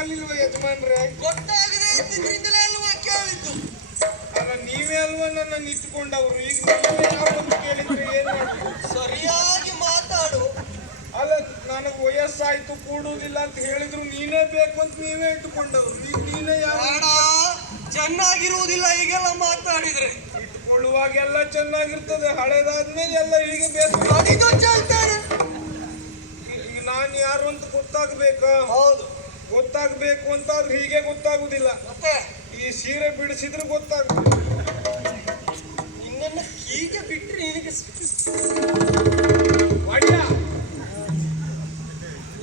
ಗೊತ್ತಾಗ್ಲಿಲ್ವ ಯಜಮಾನ್ರೆ? ಗೊತ್ತಾಗದೆ ಇದ್ದಿದ್ರಿಂದಲೇ ಅಲ್ವಾ ಕೇಳಿದ್ದು? ಅಲ್ಲ ನೀವೇ ಅಲ್ವಾ ನನ್ನ ಇಟ್ಕೊಂಡವ್ರು, ಈಗ ನೀವೇ ಯಾವತ್ತು ಕೇಳಿದ್ರೆ ಏನ್ ಮಾಡ್ತೀವಿ? ಸರಿಯಾಗಿ ಮಾತಾಡು. ಅಲ್ಲ ನನಗೆ ವಯಸ್ಸಾಯ್ತು ಕೂಡುವುದಿಲ್ಲ ಅಂತ ಹೇಳಿದ್ರು ನೀನೇ ಬೇಕು ಅಂತ ನೀವೇ ಇಟ್ಟುಕೊಂಡವ್ರು, ಈಗ ನೀನೇ ಬೇಡ, ಚೆನ್ನಾಗಿರುವುದಿಲ್ಲ ಹೀಗೆಲ್ಲ ಮಾತಾಡಿದ್ರೆ. ಇಟ್ಕೊಳ್ಳುವಾಗೆಲ್ಲ ಚೆನ್ನಾಗಿರ್ತದೆ, ಹಳೇದಾದ್ಮೇಲೆ ಎಲ್ಲ ಹೀಗೆ ಬೇಕು. ಅಡಿದು ಚೆಲ್ತಾರೆ. ಈಗ ನಾನು ಯಾರು ಅಂತ ಗೊತ್ತಾಗ್ಬೇಕಾ? ಹೌದು, ಗೊತ್ತಾಗ್ಬೇಕು ಅಂತಾದ್ರೆ ಹೀಗೆ ಗೊತ್ತಾಗುದಿಲ್ಲ. ಮತ್ತೆ ಈ ಸೀರೆ ಬಿಡಿಸಿದ್ರೆ ಗೊತ್ತಾಗ್ತದೆ. ನಿನ್ನನ್ನು ಹೀಗೆ ಬಿಟ್ರೆ ನಿನಗೆ ಒಳ್ಳೆಯ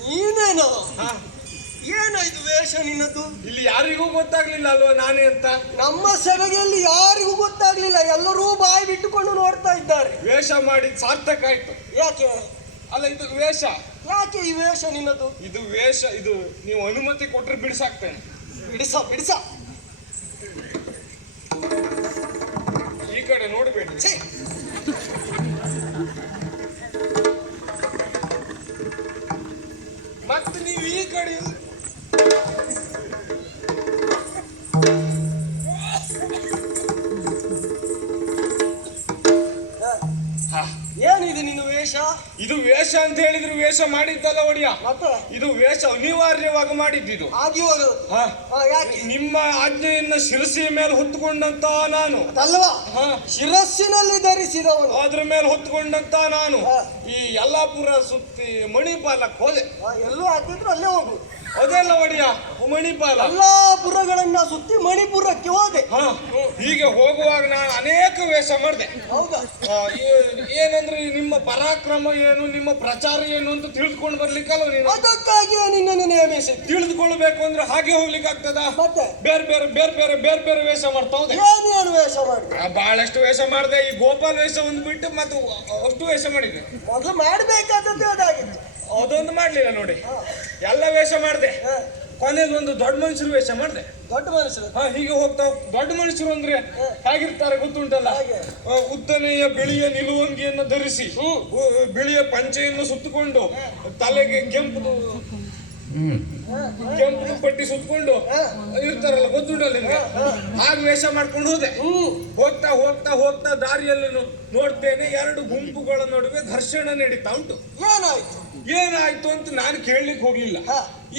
ನೀನೇನೋ ಏನಾಯ್ತು ವೇಷ ನಿನ್ನದು? ಇಲ್ಲಿ ಯಾರಿಗೂ ಗೊತ್ತಾಗ್ಲಿಲ್ಲ ಅಲ್ವಾ ನಾನೇ ಅಂತ? ನಮ್ಮ ಸಭೆಯಲ್ಲಿ ಯಾರಿಗೂ ಗೊತ್ತಾಗ್ಲಿಲ್ಲ, ಎಲ್ಲರೂ ಬಾಯಿ ಬಿಟ್ಟುಕೊಂಡು ನೋಡ್ತಾ ಇದ್ದಾರೆ. ವೇಷ ಮಾಡಿದ್ ಸಾರ್ಥಕ ಆಯ್ತು. ಯಾಕೆ? ಅಲ್ಲ ಇದು ವೇಷ. ಯಾಕೆ ಈ ವೇಷ ನಿನ್ನದು? ಇದು ವೇಷ, ಇದು ನೀವು ಅನುಮತಿ ಕೊಟ್ರೆ ಬಿಡಿಸಾಕ್ತೇನೆ. ಬಿಡಿಸ ಬಿಡಿಸ. ಈ ಕಡೆ ನೋಡ್ಬೇಡಿ. ಮತ್ತೆ ನೀವು ಈ ಕಡೆ ಏನಿದೆ ನಿನ್ನ ವೇಷ? ಇದು ವೇಷ ಅಂತ ಹೇಳಿದ್ರು ವೇಷ ಮಾಡಿದ್ದಲ್ಲ ಒಡಿಯ. ಮತ್ತೆ ಇದು ವೇಷ ಅನಿವಾರ್ಯವಾಗಿ ಮಾಡಿದ್ದು. ಆಗಿ ಹೋಗೋದು. ಯಾಕೆ? ನಿಮ್ಮ ಆಜ್ಞೆಯನ್ನ ಶಿರಸಿಯ ಮೇಲೆ ಹೊತ್ತುಕೊಂಡಂತ ನಾನು ಅದಲ್ವಾ, ಶಿರಸ್ಸಿನಲ್ಲಿ ಧರಿಸಿದವನು, ಅದ್ರ ಮೇಲೆ ಹೊತ್ತುಕೊಂಡಂತ ನಾನು ಈ ಯಲ್ಲಾಪುರ ಸುತ್ತಿ ಮಣಿಪಾಲಕ್ಕೆ ಹೋದೆ. ಎಲ್ಲೂ ಹಾಕಿದ್ರು ಅಲ್ಲೇ ಹೋಗು. ಅದೆಲ್ಲ ಒಡಿಯ ಮಣಿಪಾಲ ಎಲ್ಲಾ ಪುರಗಳನ್ನ ಸುತ್ತಿ ಮಣಿಪುರಕ್ಕೆ ಹೋದೆ. ಹೀಗೆ ಹೋಗುವಾಗ ನಾನು ಅನೇಕ ವೇಷ ಮಾಡಿದೆ. ಹೌದಾ? ಏನಂದ್ರೆ ನಿಮ್ಮ ಪರಾಕ್ರಮ ಏನು, ನಿಮ್ಮ ಪ್ರಚಾರ ಏನು ಅಂತ ತಿಳಿದುಕೊಂಡು ಬರ್ಲಿಕ್ಕಲ್ಲ ನೀನು. ಅದಕ್ಕಾಗಿ ನಿನ್ನನ್ನು ನೇಮಿಸಿದ್ದು. ತಿಳಿದುಕೊಳ್ಬೇಕು ಅಂದ್ರೆ ಹಾಗೆ ಹೋಗ್ಲಿಕ್ಕೆ ಆಗ್ತದ? ಮತ್ತೆ ಬೇರೆ ಬೇರೆ ಬೇರೆ ಬೇರೆ ಬೇರೆ ಬೇರೆ ವೇಷ ಮಾಡ್ತಾ ಹೋದೆ. ಏನು ವೇಷ ಮಾಡಿದೆ? ಬಹಳಷ್ಟು ವೇಷ ಮಾಡಿದೆ. ಈ ಗೋಪಾಲ್ ವೇಷ ಒಂದು ಬಿಟ್ಟು ಮತ್ತೆ ಅಷ್ಟು ವೇಷ ಮಾಡಿದೆ. ಮೊದಲು ಮಾಡಬೇಕಾದದ್ದು ಅದಾಗಿತ್ತು, ಅದೊಂದು ಮಾಡ್ಲಿಲ್ಲ ನೋಡಿ. ಎಲ್ಲ ವೇಷ ಮಾಡಿದೆ. ಕೊನೆಗೆ ಒಂದು ದೊಡ್ಡ ಮನುಷ್ಯರು ವೇಷ ಮಾಡಿದೆ. ದೊಡ್ಡ ಮನುಷ್ಯರು ಹೀಗೆ ಹೋಗ್ತಾ ದೊಡ್ಡ ಮನುಷ್ಯರು ಅಂದ್ರೆ ಹೇಗಿರ್ತಾರೆ ಗೊತ್ತುಂಟಲ್ಲ? ಉದ್ದನೆಯ ಬಿಳಿಯ ನಿಲುವಂಗಿಯನ್ನು ಧರಿಸಿ, ಬಿಳಿಯ ಪಂಚೆಯನ್ನು ಸುತ್ತಕೊಂಡು, ತಲೆಗೆ ಕೆಂಪು ಪಟ್ಟಿ ಸುತ್ತಕೊಂಡು ಇರ್ತಾರಲ್ಲ, ಗೊತ್ತುಂಟಲ್ಲ ನಿಮ್ಗೆ? ಹಾಗೆ ವೇಷ ಮಾಡ್ಕೊಂಡು ಹೋದೆ. ಹೋಗ್ತಾ ಹೋಗ್ತಾ ಹೋಗ್ತಾ ದಾರಿಯಲ್ಲಿ ನೋಡ್ತೇನೆ, ಎರಡು ಗುಂಪುಗಳ ನಡುವೆ ಘರ್ಷಣೆ ನಡೀತಾ ಉಂಟು. ಏನಾಯ್ತು ಅಂತ ನಾನು ಕೇಳಲಿಕ್ಕೆ ಹೋಗ್ಲಿಲ್ಲ.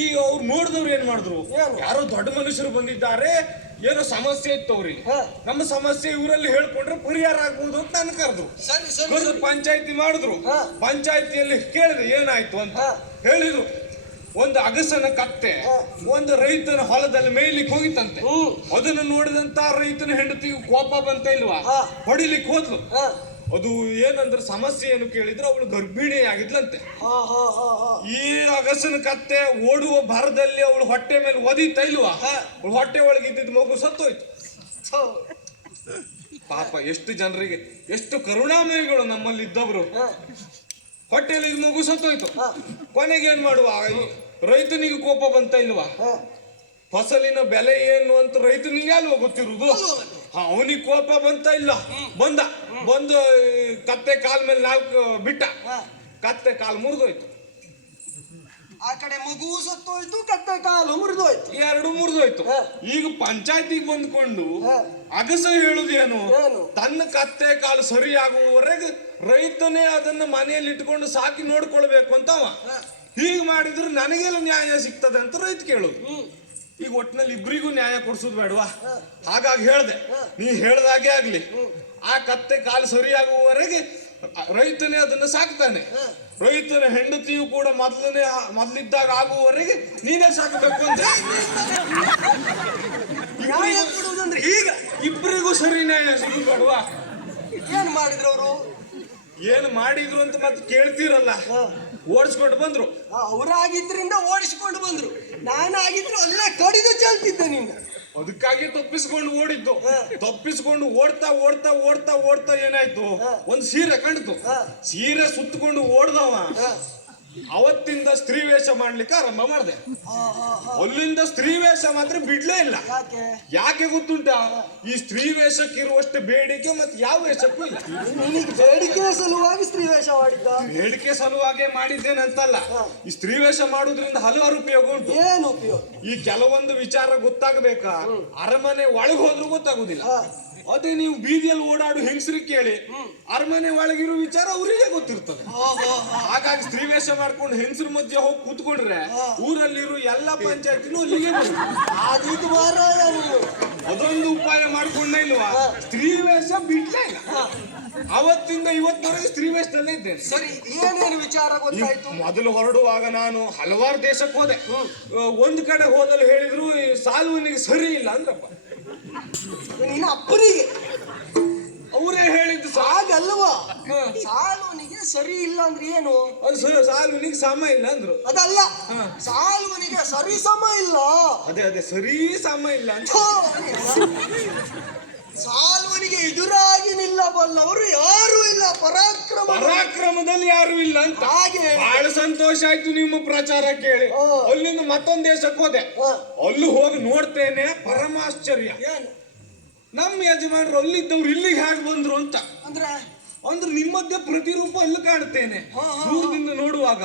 ಈಗ ಅವ್ರು ನೋಡಿದವ್ರು ಏನ್ ಮಾಡಿದ್ರು, ಯಾರೋ ದೊಡ್ಡ ಮನುಷ್ಯರು ಬಂದಿದ್ದಾರೆ, ಏನೋ ಸಮಸ್ಯೆ ಇತ್ತು ಅವ್ರಿಗೆ. ನಮ್ಮ ಸಮಸ್ಯೆ ಇವರಲ್ಲಿ ಹೇಳ್ಕೊಂಡ್ರೆ ಪರಿಹಾರ ಆಗ್ಬಹುದು ಅಂತ ನನ್ ಕರೆದ್ರು. ಪಂಚಾಯತಿ ಮಾಡಿದ್ರು. ಪಂಚಾಯತಿಯಲ್ಲಿ ಕೇಳಿದೆ ಏನಾಯ್ತು ಅಂತ. ಹೇಳಿದ್ರು, ಒಂದು ಅಗಸನ ಕತ್ತೆ ಒಂದು ರೈತನ ಹೊಲದಲ್ಲಿ ಮೇಯ್ಲಿಕ್ಕೆ ಹೋಗಿತ್ತಂತೆ. ಅದನ್ನು ನೋಡಿದಂತ ರೈತನ ಹೆಂಡತಿಗೆ ಕೋಪ ಬಂತ ಇಲ್ವಾ, ಹೊಡಿಲಿಕ್ಕೆ ಹೋದ್ಲು. ಅದು ಏನಂದ್ರೆ ಸಮಸ್ಯೆ ಏನು ಕೇಳಿದ್ರೆ ಅವಳು ಗರ್ಭಿಣಿ ಆಗಿದ್ಲಂತೆ. ಈ ಅಗಸನ ಕತ್ತೆ ಓಡುವ ಭರದಲ್ಲಿ ಅವಳು ಹೊಟ್ಟೆ ಮೇಲೆ ಒದಿತಾ ಇಲ್ವಾ, ಅವಳು ಹೊಟ್ಟೆ ಒಳಗಿದ್ದ ಮಗು ಸತ್ತೋಯ್ತು. ಪಾಪ ಎಷ್ಟು ಜನರಿಗೆ, ಎಷ್ಟು ಕರುಣಾಮಯಿಗಳು ನಮ್ಮಲ್ಲಿ ಇದ್ದವರು. ಹೊಟ್ಟೆಯಲ್ಲಿ ಮಗು ಸತ್ತೋಯ್ತು. ಕೊನೆಗೆ ಏನ್ ಮಾಡುವ, ರೈತನಿಗೆ ಕೋಪ ಬಂತ ಇಲ್ವಾ, ಫಸಲಿನ ಬೆಲೆ ಏನು ಅಂತ ರೈತನಿಗೆ ಅಲ್ವಾ ಗೊತ್ತಿರುವುದು. ಅವನಿಗೆ ಕೋಪ ಬಂತ ಇಲ್ಲ, ಬಂದು ಕತ್ತೆ ಕಾಲ್ ಮೇಲೆ ನಾಲ್ಕು ಬಿಟ್ಟ, ಕತ್ತೆ ಕಾಲು ಮುರಿದೋಯ್ತು. ಆ ಕಡೆ ಮಗು ಸತ್ತೋಯ್ತು, ಕತ್ತೆ ಕಾಲು ಮುರಿದೋಯ್ತು, ಎರಡು ಮುರಿದೋಯ್ತು. ಈಗ ಪಂಚಾಯತಿಗೆ ಬಂದ್ಕೊಂಡು ಅಗಸ ಹೇಳುದೇನು, ತನ್ನ ಕತ್ತೆ ಕಾಲು ಸರಿಯಾಗುವವರೆಗೆ ರೈತನೇ ಅದನ್ನ ಮನೆಯಲ್ಲಿ ಇಟ್ಕೊಂಡು ಸಾಕಿ ನೋಡ್ಕೊಳ್ಬೇಕು ಅಂತ ಅವ. ಹೀಗೆ ಮಾಡಿದ್ರೆ ನನಗೆಲ್ಲ ನ್ಯಾಯ ಸಿಗ್ತದೆ ಅಂತ ರೈತ ಕೇಳುದು. ಈಗ ಒಟ್ಟಿನಲ್ಲಿ ಇಬ್ಬರಿಗೂ ನ್ಯಾಯ ಕೊಡ್ಸೋದು ಬೇಡವಾ? ಹಾಗಾಗಿ ಹೇಳ್ದೆ, ನೀ ಹೇಳ್ದಾಗೆ ಆಗ್ಲಿ, ಆ ಕತ್ತೆ ಕಾಲು ಸರಿಯಾಗುವವರೆಗೆ ರೈತನೇ ಅದನ್ನ ಸಾಕ್ತಾನೆ. ರೈತನ ಹೆಂಡತಿಯು ಕೂಡ ಮೊದಲಿದ್ದಾಗ ಆಗುವವರೆಗೆ ನೀನೇ ಸಾಕಬೇಕು ಅಂತ. ಈಗ ಇಬ್ಬರಿಗೂ ಸರಿ ನ್ಯಾಯ ಸಿಗುದು ಬೇಡವಾ? ಏನ್ ಮಾಡಿದ್ರು ಅವರು? ಏನು ಮಾಡಿದ್ರು ಅಂತ ಮತ್ತೆ ಕೇಳ್ತೀರಲ್ಲ. ಓಡಿಸ್ಕೊಂಡು ಬಂದ್ರು. ಅವರಾಗಿದ್ರಿಂದ ಓಡಿಸಿಕೊಂಡು ಬಂದ್ರು, ನಾನಾಗಿದ್ರು ಅಲ್ಲೇ ಕಡಿದು ಚೆಲ್ತಿದ್ದೆ ನಿನ್ನ. ಅದಕ್ಕಾಗಿ ತಪ್ಪಿಸ್ಕೊಂಡು ಓಡಿದ್ದು. ತಪ್ಪಿಸ್ಕೊಂಡು ಓಡ್ತಾ ಓಡ್ತಾ ಓಡ್ತಾ ಓಡ್ತಾ ಏನಾಯ್ತು, ಒಂದು ಸೀರೆ ಕಂಡಿತು. ಸೀರೆ ಸುತ್ತಕೊಂಡು ಓಡ್ದವ ಅವತ್ತಿಂದ ಸ್ತ್ರೀ ವೇಷ ಮಾಡ್ಲಿಕ್ಕೆ ಆರಂಭ ಮಾಡಿದೆ. ಅಲ್ಲಿಂದ ಸ್ತ್ರೀ ವೇಷ ಮಾತ್ರ ಬಿಡ್ಲೇ ಇಲ್ಲ. ಯಾಕೆ? ಯಾಕೆ ಗೊತ್ತುಂಟಾ? ಈ ಸ್ತ್ರೀ ವೇಷಕ್ಕಿರುವಷ್ಟು ಬೇಡಿಕೆ ಮತ್ತೆ ಯಾವ ವೇಷಕ್ಕೂ ಇಲ್ಲ. ನಿನಗೆ ಬೇಡಿಕೆ ಸಲುವಾಗಿ ಸ್ತ್ರೀ ವೇಷ ಮಾಡಿದ್ದ? ಬೇಡಿಕೆ ಸಲುವಾಗಿ ಮಾಡಿದ್ದೇನಂತಲ್ಲ, ಈ ಸ್ತ್ರೀ ವೇಷ ಮಾಡುವುದರಿಂದ ಹಲವಾರು ಉಪಯೋಗ ಉಂಟು. ಏನು ಉಪಯೋಗ? ಈ ಕೆಲವೊಂದು ವಿಚಾರ ಗೊತ್ತಾಗಬೇಕಾ, ಅರಮನೆ ಒಳಗೆ ಹೋದ್ರೂ ಗೊತ್ತಾಗುದಿಲ್ಲ. ಅದೇ ನೀವು ಬೀದಿಯಲ್ಲಿ ಓಡಾಡು ಹೆಂಗಸರಿಗೆ ಕೇಳಿ, ಅರಮನೆ ಒಳಗಿರೋ ವಿಚಾರ ಅವರಿಗೆ ಗೊತ್ತಿರ್ತದೆ. ಹಾಗಾಗಿ ಸ್ತ್ರೀ ವೇಷ ಮಾಡ್ಕೊಂಡು ಹೆಂಗಸರ ಮಧ್ಯೆ ಹೋಗಿ ಕೂತ್ಕೊಂಡ್ರೆ ಊರಲ್ಲಿರೋ ಎಲ್ಲ ಪಂಚಾಯತಿನೂ ಅಲ್ಲಿಗೆ ಆದೀತು ಮಾರಾಯ ನೀನು. ಅದೊಂದು ಉಪಾಯ ಮಾಡ್ಕೊಂಡೇ ಇಲ್ವಾ? ಸ್ತ್ರೀ ವೇಷ ಬಿಡ್ಲೇ ಇಲ್ಲ. ಅವತ್ತಿಂದ ಇವತ್ತಿನವರೆಗೆ ಸ್ತ್ರೀ ವೇಷದಲ್ಲೇ ಇದ್ದೇನೆ. ಸರಿ, ಏನೇನು ವಿಚಾರ ಗೊತ್ತಾಯ್ತು? ಮೊದಲು ಹೊರಡುವಾಗ ನಾನು ಹಲವಾರು ದೇಶಕ್ಕೆ ಹೋದೆ. ಒಂದು ಕಡೆ ಹೋದಲ್ಲಿ ಹೇಳಿದ್ರು ಈ ಸಾಲುವನಿಗೆ ಸರಿ ಇಲ್ಲ ಅಂದ್ರಪ್ಪ. ನಿನ್ನ ಅಪ್ಪನಿಗೆ ಅವರೇ ಹೇಳಿದ್ದು ಹಾಗಲ್ವಾ? ಸಾಲುವನಿಗೆ ಸರಿ ಇಲ್ಲ ಅಂದ್ರೆ ಏನು? ಅದು ಸಾಲುವನಿಗೆ ಸಮ ಇಲ್ಲ ಅಂದ್ರು. ಅದಲ್ಲ, ಸಾಲುವನಿಗೆ ಸರಿ ಸಮ ಇಲ್ಲ. ಅದೇ ಸರಿ ಸಮ ಇಲ್ಲ ಅಂತ. ಸಾಲ್ವನಿಗೆ ಎದುರಾಗಿ ನಿಲ್ಲಬಲ್ಲವರು ಯಾರು ಇಲ್ಲ. ಪರಾಕ್ರಮದಲ್ಲಿ ಯಾರು ಇಲ್ಲ ಅಂತ. ಹಾಗೆ ಬಹಳ ಸಂತೋಷ ಆಯ್ತು ನಿಮ್ಮ ಪ್ರಚಾರ ಕೇಳಿ. ಅಲ್ಲಿಂದ ಮತ್ತೊಂದು ದೇಶಕ್ಕೆ ಹೋದೆ. ಅಲ್ಲಿ ಹೋಗಿ ನೋಡ್ತೇನೆ, ಪರಮಾಶ್ಚರ್ಯ. ನಮ್ಮ ಯಜಮಾನರು ಅಲ್ಲಿದ್ದವ್ರು ಇಲ್ಲಿಗೆ ಹೇಗೆ ಬಂದ್ರು ಅಂತ. ಅಂದ್ರೆ ನಿಮ್ಮದ್ದೇ ಪ್ರತಿರೂಪ ಅಲ್ಲಿ ಕಾಣ್ತೇನೆ ದೂರದಿಂದ ನೋಡುವಾಗ.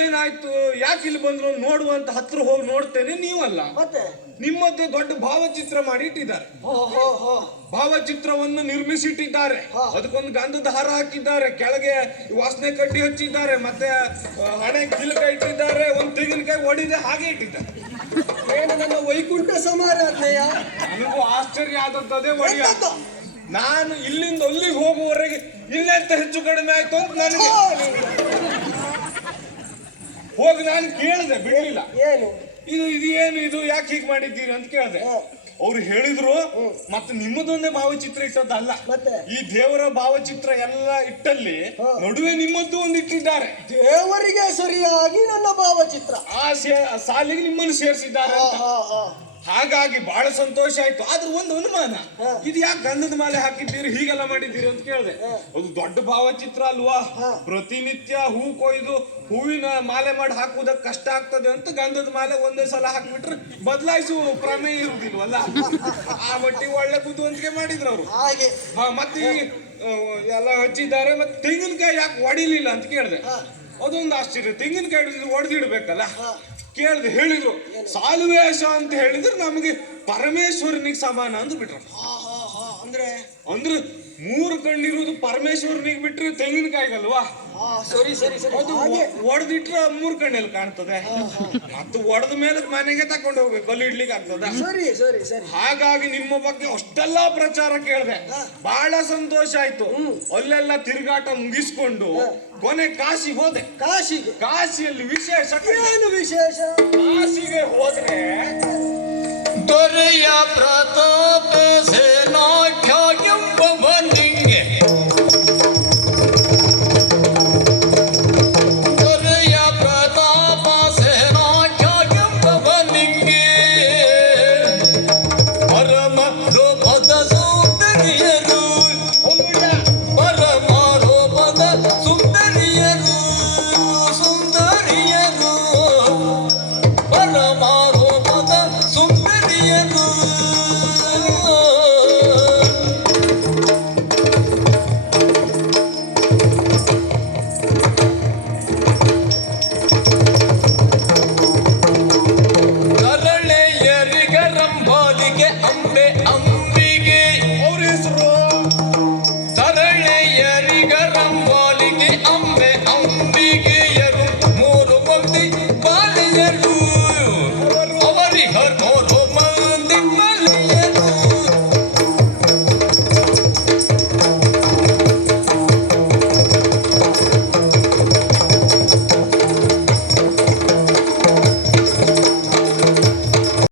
ಏನಾಯ್ತು, ಯಾಕೆ ಇಲ್ಲಿ ಬಂದ್ರು ನೋಡುವಂತ ಹತ್ರ ಹೋಗಿ ನೋಡ್ತೇನೆ, ನೀವಲ್ಲ ಮತ್ತೆ ನಿಮ್ಮದ್ದೇ ದೊಡ್ಡ ಭಾವಚಿತ್ರ ಮಾಡಿ ಇಟ್ಟಿದ್ದಾರೆ. ಭಾವಚಿತ್ರವನ್ನು ನಿರ್ಮಿಸಿಟ್ಟಿದ್ದಾರೆ. ಅದಕ್ಕೊಂದು ಗಂಧದ ಹಾರ ಹಾಕಿದ್ದಾರೆ, ಕೆಳಗೆ ವಾಸನೆ ಕಡ್ಡಿ ಹಚ್ಚಿದ್ದಾರೆ, ಮತ್ತೆ ಹಣೆ ಕಿಲಕ ಇಟ್ಟಿದ್ದಾರೆ, ಒಂದು ತೆಂಗಿನಕಾಯಿ ಒಡಿದೆ ಹಾಗೆ ಇಟ್ಟಿದ್ದಾರೆ. ಏನು ನನ್ನ ವೈಕುಂಠ ಸಮಾರಾಧನೆಯ? ನನಗೂ ಆಶ್ಚರ್ಯ ಆದದ್ದೇ ಒಡಿಯ. ನಾನು ಇಲ್ಲಿಂದ ಅಲ್ಲಿಗೆ ಹೋಗುವವರೆಗೆ ಇಲ್ಲೆಂತ ಹೆಚ್ಚು ಕಡಿಮೆ ಆಯ್ತು ಅಂತ ನನಗೆ ಹೋಗಿ ನಾನು ಕೇಳಿದೆ, ಬಿಡಲಿಲ್ಲ. ಏನು ಇದು ಏನು ಇದು ಯಾಕೆ ಹೀಗೆ ಮಾಡಿದ್ದೀರಿ ಅಂತ ಕೇಳಿದೆ. ಅವ್ರು ಹೇಳಿದ್ರು, ಮತ್ತೆ ನಿಮ್ಮದೊಂದೇ ಭಾವಚಿತ್ರ ಇಟ್ಟದ್ದಲ್ಲ, ಈ ದೇವರ ಭಾವಚಿತ್ರ ಎಲ್ಲ ಇಟ್ಟಲ್ಲಿ ನಡುವೆ ನಿಮ್ಮದ್ದು ಒಂದು ಇಟ್ಟಿದ್ದಾರೆ. ದೇವರಿಗೆ ಸರಿಯಾಗಿ ನನ್ನ ಭಾವಚಿತ್ರ ಆ ಸಾಲಿಗೆ ನಿಮ್ಮನ್ನು ಸೇರಿಸಿದ್ದಾರೆ ಅಂತ. ಹಾಗಾಗಿ ಬಹಳ ಸಂತೋಷ ಆಯ್ತು. ಆದ್ರೆ ಒಂದು ಅನುಮಾನ, ಇದು ಯಾಕೆ ಗಂಧದ ಮಾಲೆ ಹಾಕಿದ್ದೀರಿ, ಹೀಗೆಲ್ಲ ಮಾಡಿದ್ದೀರಿ ಅಂತ ಕೇಳಿದೆ. ಅದು ದೊಡ್ಡ ಭಾವಚಿತ್ರ ಅಲ್ವಾ, ಪ್ರತಿನಿತ್ಯ ಹೂ ಕೊಯ್ದು ಹೂವಿನ ಮಾಲೆ ಮಾಡಿ ಹಾಕುವುದಕ್ಕೆ ಕಷ್ಟ ಆಗ್ತದೆ ಅಂತ ಗಂಧದ ಮಾಲೆ ಒಂದೇ ಸಲ ಹಾಕ್ಬಿಟ್ರೆ ಬದಲಾಯಿಸುವ ಪ್ರಮೇಯ ಇರುವುದಿಲ್ವಲ್ಲ. ಆ ಮಟ್ಟಿಗೆ ಒಳ್ಳೆ ಬುದ್ಧಿವಂತಿಕೆ ಮಾಡಿದ್ರು ಅವರು. ಹಾಗೆ ಮತ್ತೆ ಎಲ್ಲ ಹಚ್ಚಿದ್ದಾರೆ. ಮತ್ತೆ ತೆಂಗಿನಕಾಯಿ ಯಾಕೆ ಒಡಿಲಿಲ್ಲ ಅಂತ ಕೇಳಿದೆ. ಅದೊಂದು ಆಶ್ಚರ್ಯ, ತೆಂಗಿನಕಾಯಿ ಒಡೆದಿಡ್ಬೇಕಲ್ಲ. ಕೇಳಿದೆ, ಹೇಳಿದ್ರು ಸಾಲುವೇಷ ಅಂತ ಹೇಳಿದ್ರೆ ನಮಗೆ ಪರಮೇಶ್ವರನಿಗೆ ಸಮಾನ ಅಂದ್ ಬಿಟ್ರ. ಅಂದ್ರೆ ಮೂರು ಕಣ್ಣಿರುವುದು ಪರಮೇಶ್ವರನಿಗೆ ಬಿಟ್ರೆ ತೆಂಗಿನಕಾಯಿಗಲ್ವಾ? ಸರಿ ಸರಿ ಸರಿ. ಅದು ಒಡೆದಿಟ್ರೆ ಮೂರು ಕಣ್ಣಲ್ಲಿ ಕಾಣ್ತದೆ. ಮತ್ತು ಒಡೆದ ಮೇಲೆ ಮನೆಗೆ ತಕೊಂಡು ಹೋಗ್ಬೇಕು, ಅಲ್ಲಿ ಇಡ್ಲಿಕ್ಕೆ ಆಗ್ತದ. ಸರಿ ಸರಿ ಸರಿ. ಹಾಗಾಗಿ ನಿಮ್ಮ ಬಗ್ಗೆ ಅಷ್ಟೆಲ್ಲಾ ಪ್ರಚಾರ ಕೇಳಿದೆ, ಬಹಳ ಸಂತೋಷ ಆಯ್ತು. ಅಲ್ಲೆಲ್ಲ ತಿರುಗಾಟ ಮುಗಿಸ್ಕೊಂಡು ಕೊನೆ ಕಾಶಿ ಹೋದೆ. ಕಾಶಿಯಲ್ಲಿ ವಿಶೇಷ ಏನು ವಿಶೇಷ? ಕಾಶಿಗೆ ಹೋದ್ರೆ ದೊರೆಯ ಪ್ರತಾಪ ಸೇನಾಢ್ಯ ಎಂಬವನಿಗೆ, ದೊರೆಯ ಪ್ರತಾಪ ಸೇನಾಢ್ಯ ಎಂಬವನಿಗೆ ಪರಮ ರೂಪದ ಸೌಂದರ್ಯ